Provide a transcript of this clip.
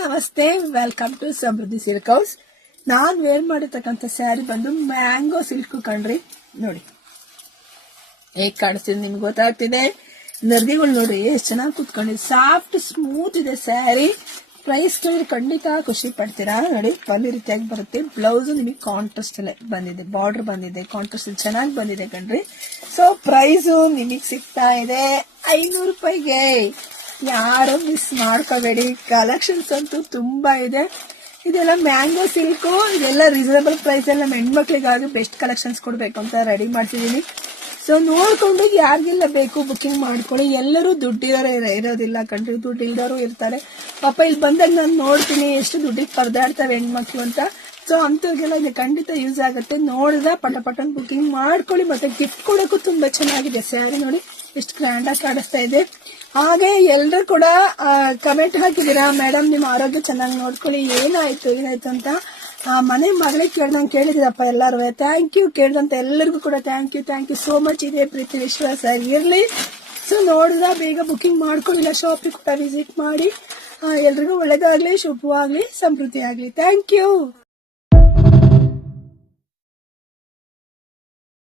ನಮಸ್ತೆ, welcome to Samruddhi silk house. ನಾನ್ wear ಮಾಡಿರ್ತಕ್ಕಂಥ ಸ್ಯಾರಿ ಬಂದು ಮ್ಯಾಂಗೋ ಸಿಲ್ಕ್ ಕಣ್ರಿ. ನೋಡಿ ಹೇಗ್ ಕಾಣಿಸ್ತಿದೆ ನಿಮ್ಗೆ ಗೊತ್ತಾಗ್ತಿದೆ. ನರ್ದಿಗಳು ನೋಡಿ ಎಷ್ಟು ಚೆನ್ನಾಗಿ ಕೂತ್ಕೊಂಡಿದೆ, ಸಾಫ್ಟ್ ಸ್ಮೂತ್ ಇದೆ ಸ್ಯಾರಿ. ಪ್ರೈಸ್ ಕೇಳಿದ್ರೆ ಖಂಡಿತ ಖುಷಿ ಪಡ್ತೀರಾ. ನೋಡಿ ಪಲ್ಲು ರೀತಿಯಾಗಿ ಬರುತ್ತೆ. ಬ್ಲೌಸ್ ನಿಮಗೆ ಕಾಂಟ್ರಾಸ್ಟ್ ಅಲ್ಲೇ ಬಂದಿದೆ, ಬಾರ್ಡರ್ ಬಂದಿದೆ, ಕಾಂಟ್ರಾಸ್ಟ್ ಚೆನ್ನಾಗಿ ಬಂದಿದೆ ಕಣ್ರಿ. ಸೊ ಪ್ರೈಸು ನಿಮಗೆ ಸಿಗ್ತಾ ಇದೆ 500 ರೂಪಾಯಿಗೆ. ಯಾರು ಮಿಸ್ ಮಾಡ್ಕೋಬೇಡಿ. ಕಲೆಕ್ಷನ್ಸ್ ಅಂತೂ ತುಂಬಾ ಇದೆ. ಇದೆಲ್ಲ ಮ್ಯಾಂಗೋ ಸಿಲ್ಕು, ಇದೆಲ್ಲ ರೀಸನಬಲ್ ಪ್ರೈಸ್ ಎಲ್ಲ ನಮ್ಮ ಹೆಣ್ಮಕ್ಳಿಗಾಗಿ ಬೆಸ್ಟ್ ಕಲೆಕ್ಷನ್ಸ್ ಕೊಡ್ಬೇಕು ಅಂತ ರೆಡಿ ಮಾಡ್ತಿದೀನಿ. ಸೊ ನೋಡ್ಕೊಂಡು ಯಾರಿಗೆಲ್ಲ ಬೇಕು ಬುಕಿಂಗ್ ಮಾಡ್ಕೊಳ್ಳಿ. ಎಲ್ಲರೂ ದುಡ್ಡಿರೋರೇ ಇರೋದಿಲ್ಲ ಕಣ್ರಿ, ದುಡ್ಡು ಇಲ್ದವರು ಇರ್ತಾರೆ. ಪಾಪ ಇಲ್ಲಿ ಬಂದಾಗ ನಾನು ನೋಡ್ತೀನಿ ಎಷ್ಟು ದುಡ್ಡಿಗೆ ಪರದಾಡ್ತಾರೆ ಹೆಣ್ಮಕ್ಳು ಅಂತ. ಸೊ ಅಂತವ್ರಿಗೆಲ್ಲ ಇದು ಖಂಡಿತ ಯೂಸ್ ಆಗುತ್ತೆ. ನೋಡಿದ ಪಟಪಟನ್ ಬುಕಿಂಗ್ ಮಾಡ್ಕೊಳ್ಳಿ. ಮತ್ತೆ ಗಿಫ್ಟ್ ಕೊಡೋಕ್ಕೂ ತುಂಬಾ ಚೆನ್ನಾಗಿದೆ ಸ್ಯಾರಿ. ನೋಡಿ ಎಷ್ಟು ಗ್ರ್ಯಾಂಡ್ ಆಗಿ ಕಾಣಿಸ್ತಾ ಇದೆ. ಹಾಗೆ ಎಲ್ಲರೂ ಕೂಡ ಕಮೆಂಟ್ ಹಾಕಿದ್ದೀರಾ, ಮೇಡಮ್ ನಿಮ್ಮ ಆರೋಗ್ಯ ಚೆನ್ನಾಗಿ ನೋಡ್ಕೊಳ್ಳಿ, ಏನಾಯ್ತು ಅಂತ. ಮನೆ ಮಗಳಿಗೆ ಕೇಳ್ದಂಗೆ ಕೇಳಿದಿರಪ್ಪ ಎಲ್ಲರೂ. Thank you. ಕೇಳ್ದಂತ ಎಲ್ಲರಿಗೂ ಕೂಡ ಥ್ಯಾಂಕ್ ಯು ಸೋ ಮಚ್. ಇದೆ ಪ್ರೀತಿ ವಿಶ್ವಾಸ ಇರ್ಲಿ. ಸೊ ನೋಡಿದ ಬೇಗ ಬುಕಿಂಗ್ ಮಾಡ್ಕೊಳ್ಳಿಲ್ಲ, ಶಾಪಿಗೆ ಕೂಡ ವಿಸಿಟ್ ಮಾಡಿ. ಎಲ್ರಿಗೂ ಒಳ್ಳೇದಾಗ್ಲಿ, ಶುಭವಾಗ್ಲಿ, ಸಮೃದ್ಧಿ ಆಗ್ಲಿ. Thank you.